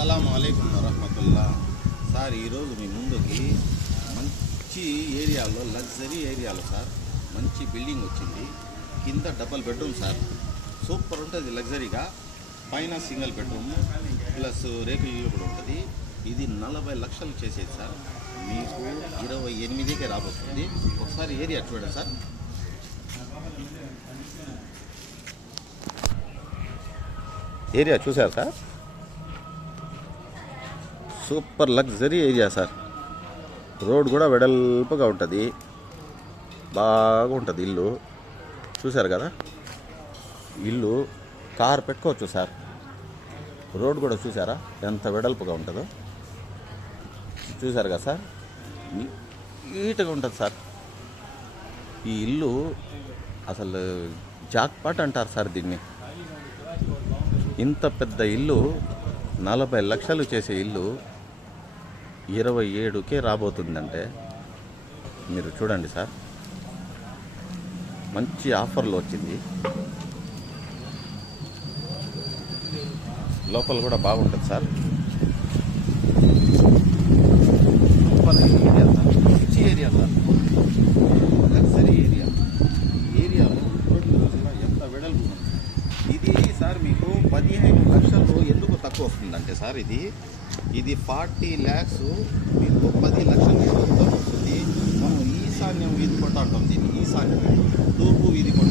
అస్సలాము అలైకుం వరహమతుల్లా. సార్ ఈరోజు మీ ముందుకి మంచి ఏరియాలో, లగ్జరీ ఏరియాలో సార్ మంచి బిల్డింగ్ వచ్చింది. కింద డబల్ బెడ్రూమ్ సార్, సూపర్ ఉంటుంది లగ్జరీగా. పైన సింగిల్ బెడ్రూమ్ ప్లస్ రేకుల ఇల్లు కూడా ఉంటుంది. ఇది 40 లక్షలు చేసేది సార్. మీకు 28కే రాబోతుంది. ఒకసారి ఏరియా చూడండి సార్. ఏరియా చూసారు sir, super luxury area sir. Road కూడా వెడల్పుగా ఉంటుంది, బాగుంటుంది ఇల్లు. చూశారు కదా, ఇల్లు కార్ పెట్టుకోవచ్చు సార్. రోడ్ కూడా చూసారా ఎంత వెడల్పుగా ఉంటుందో. చూశారు కదా సార్, నీట్గా ఉంటుంది సార్. ఈ ఇల్లు అసలు జాక్పాట్ అంటారు సార్ దీన్ని. ఇంత పెద్ద ఇల్లు, 40 లక్షలు చేసే ఇల్లు 27కే రాబోతుందంటే మీరు చూడండి సార్. మంచి ఆఫర్లో వచ్చింది. లోపల కూడా బాగుంటుంది సార్. సూపర్ ఏరియా సార్, మంచి ఏరియా సార్, లగ్జరీ ఏరియా. ఏరియాలో ఎంత వెడల్పు ఉంది. ఇది సార్ మీకు 15 లక్షలు ఎందుకు తక్కువ వస్తుందంటే సార్, ఇది 40 lakhs మీకు 10 లక్షలు వస్తుంది. మనం ఈశాన్యం వీధి కొట్ట అంటాం దీన్ని. ఈశాన్యం తూర్పు వీధి కొట్ట